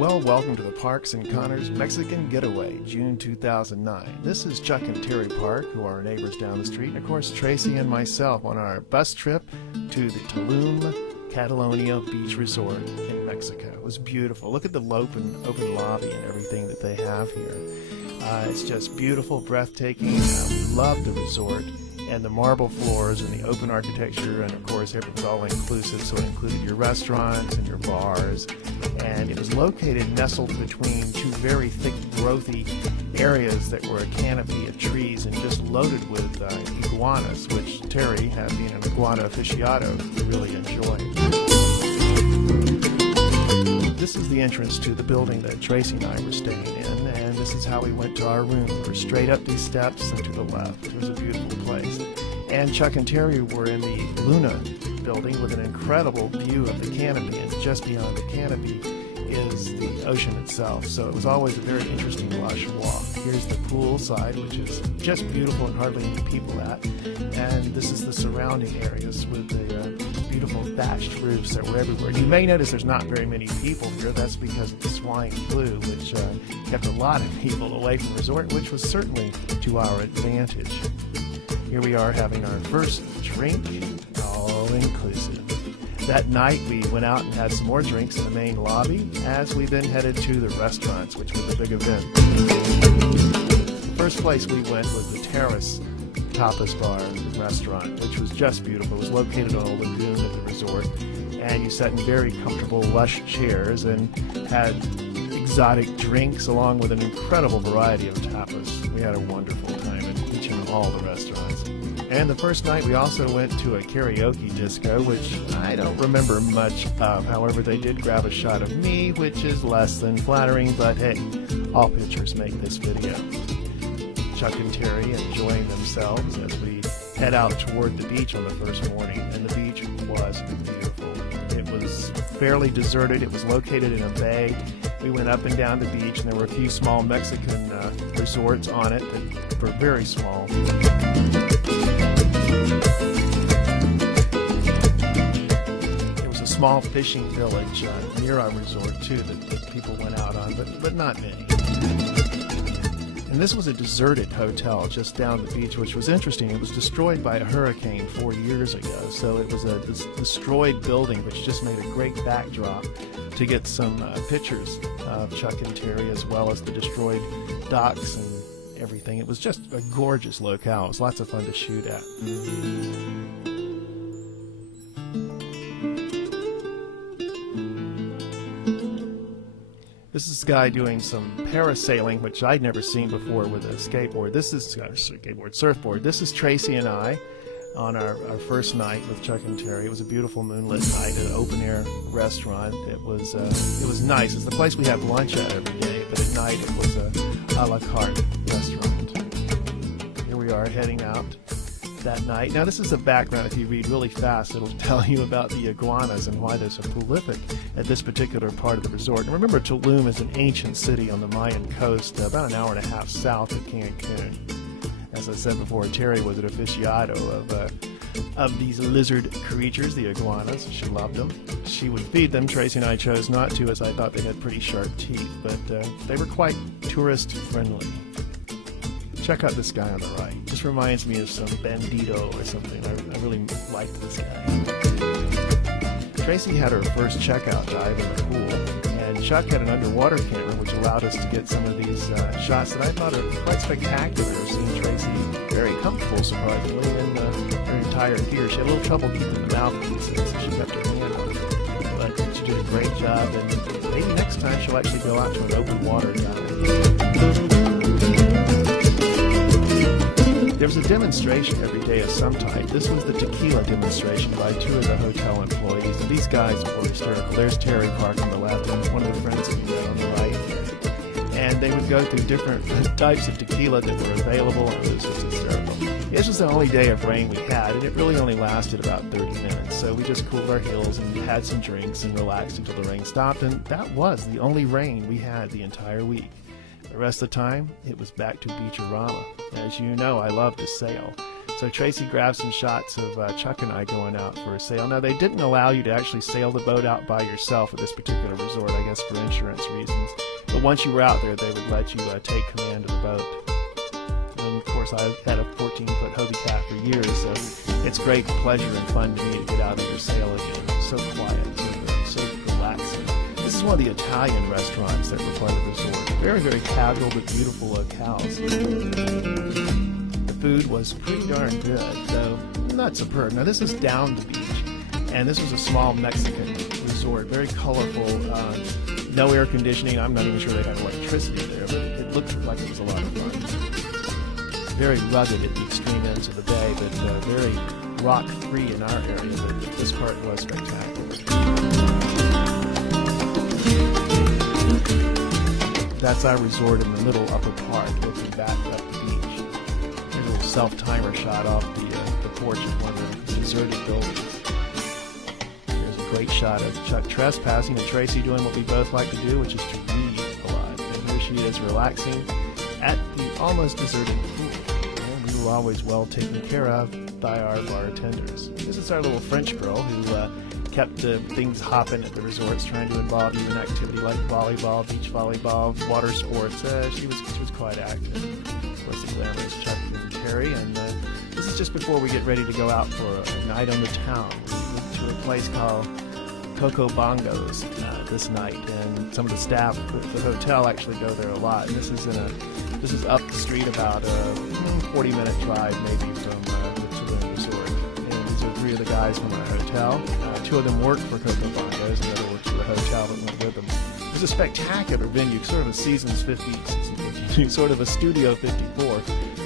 Well, welcome to the Parks and Connors Mexican Getaway, June 2009. This is Chuck and Terri Park, who are our neighbors down the street, and of course Tracey and myself on our bus trip to the Tulum, Catalonia Beach Resort in Mexico. It was beautiful. Look at the open lobby and everything that they have here. It's just beautiful, breathtaking. We love the resort and the marble floors and the open architecture, and of course it was all inclusive, so it included your restaurants and your bars, and it was located nestled between two very thick growthy areas that were a canopy of trees and just loaded with iguanas, which Terri, being an iguana aficionado, really enjoyed. This is the entrance to the building that Tracey and I were staying in, and this is how we went to our room. We were straight up these steps and to the left. It was a beautiful place. And Chuck and Terri were in the Luna building with an incredible view of the canopy, and just beyond the canopy is the ocean itself. So it was always a very interesting, lush walk. Here's the pool side, which is just beautiful and hardly any people at. And this is the surrounding areas with the beautiful thatched roofs that were everywhere. You may notice there's not very many people here. That's because of the swine flu, which kept a lot of people away from the resort, which was certainly to our advantage. Here we are having our first drink, all inclusive. That night we went out and had some more drinks in the main lobby as we then headed to the restaurants, which was a big event. The first place we went was the Terrace Tapas Bar and Restaurant, which was just beautiful. It was located on a lagoon at the resort, and you sat in very comfortable, lush chairs and had exotic drinks along with an incredible variety of tapas. We had a wonderful time at each and all the restaurants. And the first night we also went to a karaoke disco, which I don't remember much of. However, they did grab a shot of me, which is less than flattering, but hey, all pictures make this video. Chuck and Terri enjoying themselves as we head out toward the beach on the first morning, and the beach was beautiful. It was fairly deserted. It was located in a bay. We went up and down the beach, and there were a few small Mexican resorts on it that were very small. There was a small fishing village near our resort too that people went out on, but not many. And this was a deserted hotel just down the beach, which was interesting. It was destroyed by a hurricane 4 years ago, so it was a destroyed building, which just made a great backdrop to get some pictures of Chuck and Terri, as well as the destroyed docks and everything. It was just a gorgeous locale. It was lots of fun to shoot at. This is this guy doing some parasailing, which I'd never seen before, with a skateboard. This is surfboard. This is Tracey and I on our first night with Chuck and Terri. It was a beautiful moonlit night at an open-air restaurant. It was nice. It's the place we have lunch at every day, but at night it was a la carte restaurant. Here we are heading out that night. Now this is the background. If you read really fast, it'll tell you about the iguanas and why they're so prolific at this particular part of the resort. And remember, Tulum is an ancient city on the Mayan coast, about an hour and a half south of Cancun. As I said before, Terri was an aficionado of these lizard creatures, the iguanas. She loved them. She would feed them. Tracey and I chose not to, as I thought they had pretty sharp teeth, but they were quite tourist friendly. Check out this guy on the right. Just reminds me of some bandito or something. I really liked this guy. Tracey had her first checkout dive in the pool, and Chuck had an underwater camera, which allowed us to get some of these shots that I thought are quite spectacular. I've seen Tracey very comfortable, surprisingly, in her entire gear. She had a little trouble keeping the mouthpieces, so she kept her hand on it. But she did a great job, and maybe next time she'll actually go out to an open water dive. There was a demonstration every day of some type. This was the tequila demonstration by two of the hotel employees. And these guys were hysterical. There's Terri Park on the left and one of the friends that we met on the right. And they would go through different types of tequila that were available, and this was hysterical. This was the only day of rain we had, and it really only lasted about 30 minutes. So we just cooled our heels and had some drinks and relaxed until the rain stopped. And that was the only rain we had the entire week. The rest of the time, it was back to Beach-a-rama. As you know, I love to sail. So Tracey grabbed some shots of Chuck and I going out for a sail. Now, they didn't allow you to actually sail the boat out by yourself at this particular resort, I guess for insurance reasons. But once you were out there, they would let you take command of the boat. And of course, I had a 14-foot Hobie cat for years, so it's great pleasure and fun to me to get out under sail again. It's so quiet, so relaxing. This is one of the Italian restaurants that were part of the resort. Very, very casual but beautiful locales. The food was pretty darn good, though not superb. Now, this is down the beach, and this was a small Mexican resort, very colorful, no air conditioning. I'm not even sure they had electricity there, but it looked like it was a lot of fun. Very rugged at the extreme ends of the bay, but very rock-free in our area, but this part was spectacular. That's our resort in the middle upper part, looking back up the beach. Here's a little self-timer shot off the porch of one of the deserted buildings. Here's a great shot of Chuck trespassing and Tracey doing what we both like to do, which is to read a lot. And here she is relaxing at the almost deserted pool. And we were always well taken care of by our bartenders. This is our little French girl who kept things hopping at the resorts, trying to involve you in activity like volleyball, beach volleyball, water sports. She was quite active. Of course, the glamorous Chuck and Terri, and this is just before we get ready to go out for a night on the town. We went to a place called Coco Bongos this night, and some of the staff at the hotel actually go there a lot. And this is up the street about a 40-minute drive maybe from the Tulum Resort. And these are three of the guys from our hotel. Two of them worked for Coco Bongos, and the other worked for the hotel that went with them. It was a spectacular venue, sort of a Seasons 50, sort of a Studio 54.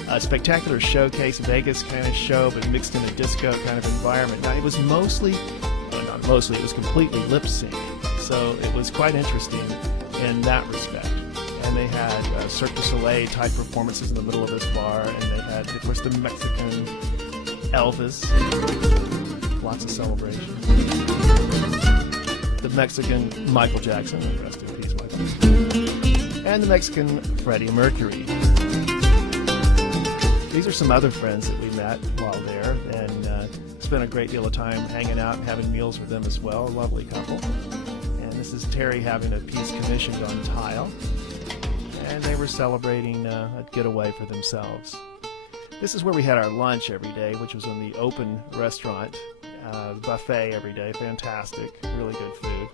A spectacular showcase, Vegas kind of show, but mixed in a disco kind of environment. Now, it was it was completely lip sync, so it was quite interesting in that respect. And they had Cirque du Soleil type performances in the middle of this bar, and they had, of course, the Mexican Elvis, lots of celebration. The Mexican Michael Jackson, rest in peace, Michael. And the Mexican Freddie Mercury. These are some other friends that we met while there, and spent a great deal of time hanging out and having meals with them as well. A lovely couple. And this is Terri having a piece commissioned on tile, and they were celebrating a getaway for themselves. This is where we had our lunch every day, which was in the open restaurant, buffet every day. Fantastic, really good food.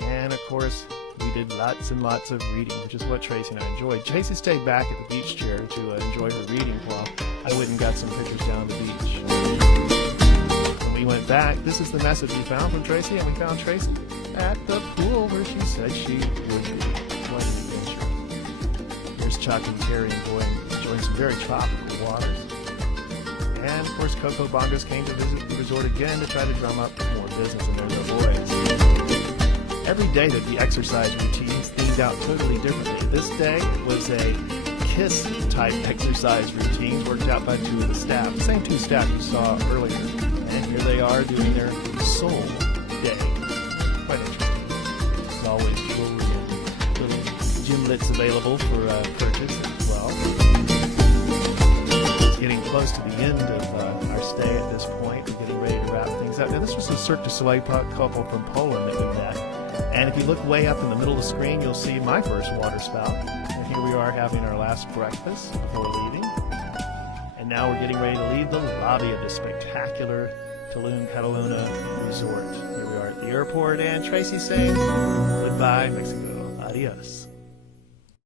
And of course, we did lots and lots of reading, which is what Tracey and I enjoyed. Tracey stayed back at the beach chair to enjoy her reading while I went and got some pictures down the beach. When we went back, this is the message we found from Tracey, and we found Tracey at the pool where she said she would be. What an adventure. Here's Chuck and Terri enjoying some very tropical waters. And of course, Coco Bongos came to visit the resort again to try to drum up more business in their little boys. Every day that the exercise routines themed out totally differently. This day it was a KISS-type exercise routine worked out by two of the staff, the same two staff you saw earlier. And here they are doing their soul day. Quite interesting. There's always jewelry and little gimlets available for purchase as well. It's getting close to the end of our stay at this point. We're getting ready to wrap things up. Now, this was a Cirque du Soleil couple from Poland that we met. And if you look way up in the middle of the screen, you'll see my first water spout. And here we are having our last breakfast before leaving. And now we're getting ready to leave the lobby of this spectacular Tulum, Catalonia resort. Here we are at the airport, and Tracey's saying goodbye, Mexico. Adios.